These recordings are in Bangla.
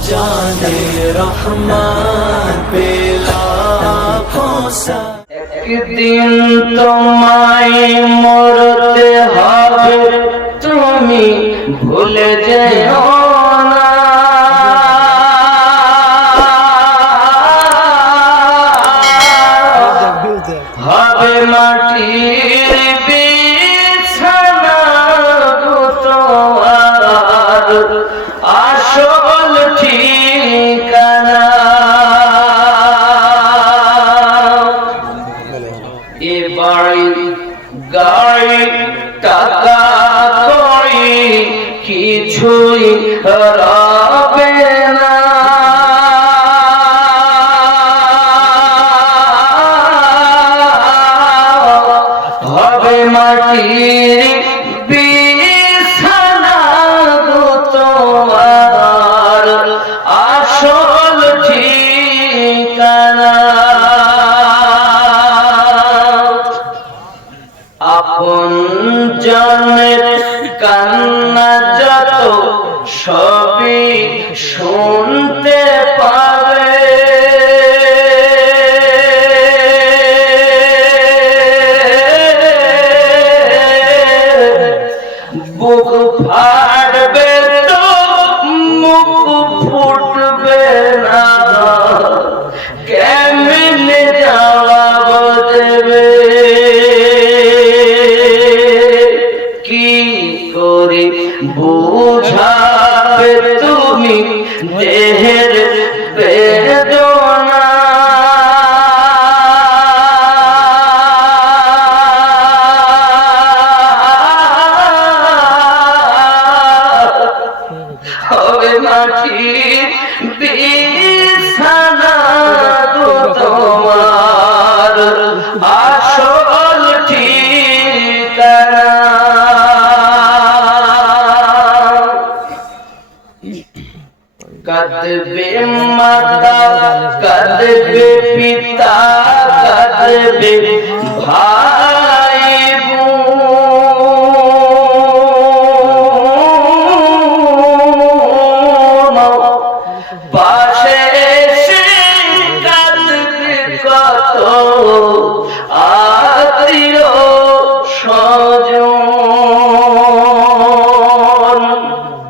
जाने रहमान पे लाखों सा একদিন তোমায় মরতে হবে তুমি ভুলে যেও না হবে মাটির বিছানা গো তোমার আসল ঠিকানা এ বাড়ি গাড়ি টাকা কড়ি কিছুই রবে না হবে মাটির বিছানা গো তোমার আসল ঠিকানা আপন জনের কান্না যত সবই শুনতে পাবে বুক ফাটবে তো মুখ ফুটবে না কেমনে জবাব দেবে কি করে বুঝাবে তুমি দেহের বেদনা হবে মাটির বিছানা গো তোমার আসল ঠিকানা কাঁদবে মাতা কাঁদবে পিতা কাঁদবে ভাই বোন পাশে এসে কাঁদবে কত আত্মীয় স্বজন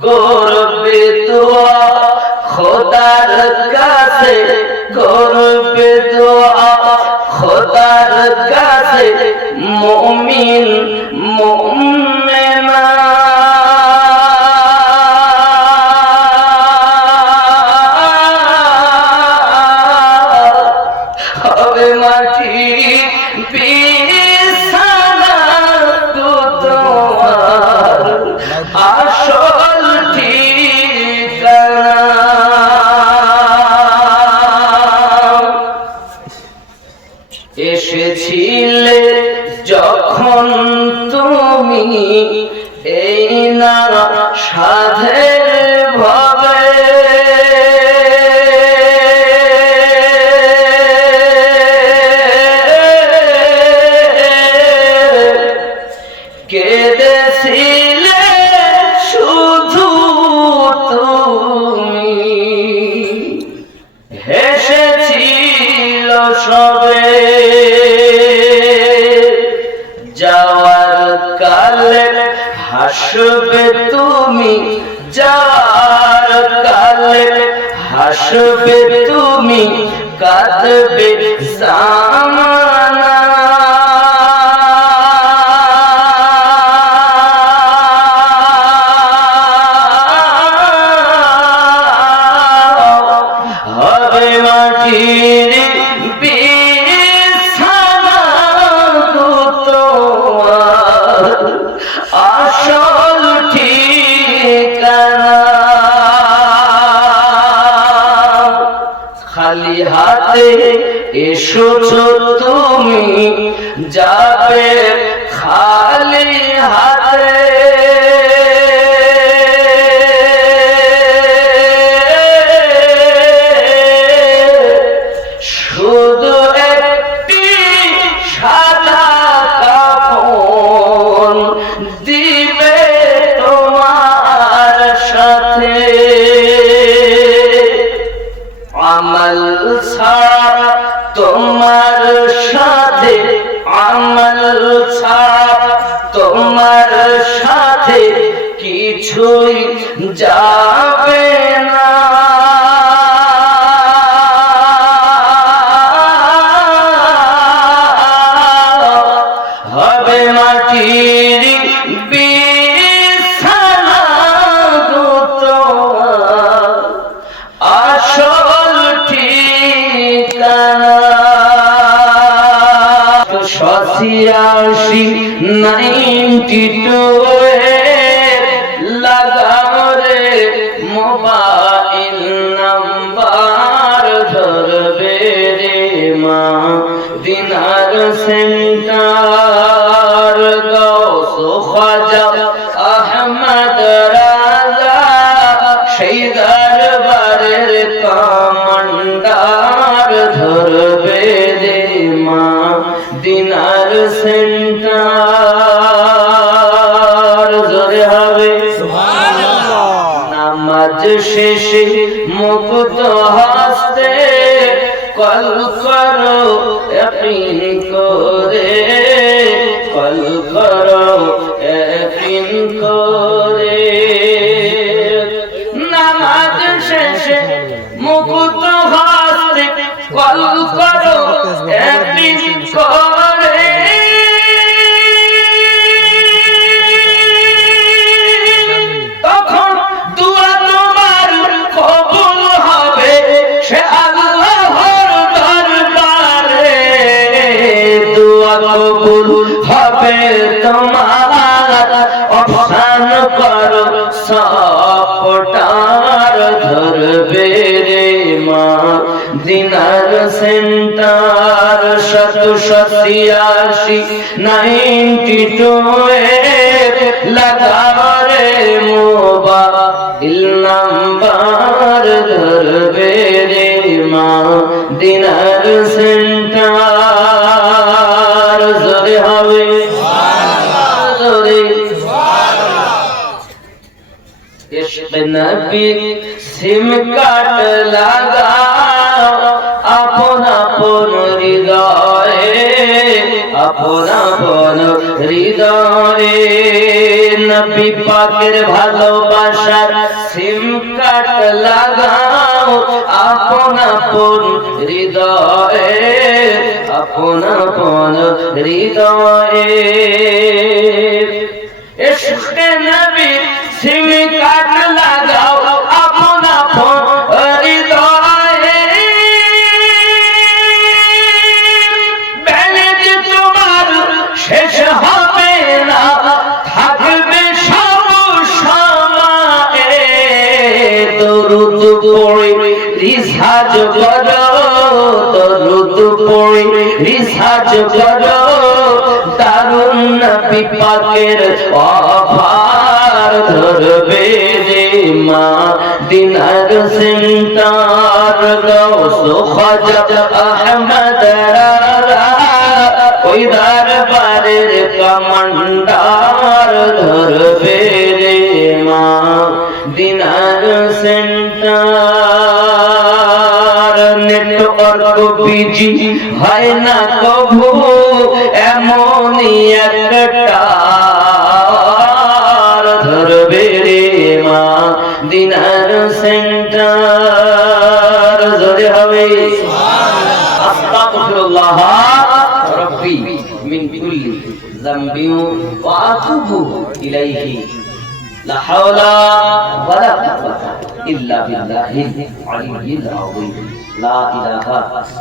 করবে দোয়া খোদার কাছে করবে দোয়া খোদার কাছে মুমিন মুমিনা হবে মাটির বিছানা গো তোমার আসল ঠিকানা এসেছিলে যখন তুমি এই না সাধের ভাবে কেঁদেছিলে শুধু তুমি হেসেছিল সবে যাওয়ার কালে হাসবে তুমি যাওয়ার কালে হাসবে তুমি কাঁদবে জামানা হবে মাটির বিছানা গো তোমার আসল ঠিকানা খালি হাতে এসেছো তুমি যাবে খালি হাতে শুধু একটি সাদা কাফন দিবে তোমার সাথে যাবে না। হবে মাটির বিছানা তোমার আসল ঠিকানা। 92 লাগাও রে মোবাইল নাম্বার ধরবে রে মা দিনার সেন্টার গৌস খাজা আহমদ রাজা সেই দরবারের কমান্ডার ধরবে রে মা দিনার সেন্টার। জোরে হবে সুবহানাল্লাহ। নামাজ শেষে মুক্ত হস্তে কল করো ইয়াকিন করে, কল করো ইয়াকিন করে। নামাজ শেষে মুক্ত হস্তে কল করো ইয়াকিন করে। তখন দুআ তোমার কবুল হবে সে আল্লাহর দরবারে। দুআ কবুল হবে তোমার অবসান করো সাপটার ধরবে রে মা দিনার সেন্টার। 92 লাগাও রে মোবাইল নাম্বার ধরবে রে মা দিনার সেন্টার। জোরে হবে জোরে ইশক নবী সিম কাট লাগাও আপন আপন হৃদয়ে, আপন আপন হৃদয়ে। নবী পাকের ভালোবাসার সিম কাট লাগাও আপন আপন হৃদয়ে, আপন আপন হৃদয়ে। ইশক নবী সিম কাট লাগাও আপন আপন হৃদয়ে। বেলেদ তোমার শেষ হবে না থাকবে সব সময়ে। দরুদ পড়ে রিসাজ করো, দরুদ পড়ে রিসাজ করো। দারুন নবী পাকের অফার ধরবে রে মা দিনার সেন্টার। গৌস খাজা আহমদ রাজা ওই দরবারের কমান্ডার ধরবে রে মা দিনার সেন্টার। নেটওয়ার্ক বিজি হয় না কভু এমনই একটা ধরবে রে মা দিনার সেন্টার। জোরে হবে আস্তাগফিরুল্লাহ রাব্বি মিন কুল্লি যামবিন ওয়া আতুবু ইলাইহি লা হাওলা ওয়ালা কুওয়াতা ইল্লা বিল্লাহিল আলিয়্যিল আযীম। লা ইলাহা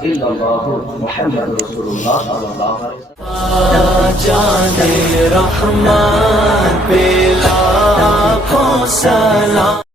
ইল্লাল্লাহু মুহাম্মাদুর রাসূলুল্লাহ সাল্লাল্লাহু আলাইহি ওয়াসাল্লাম। जाने रहमान पे लाखों सलाम।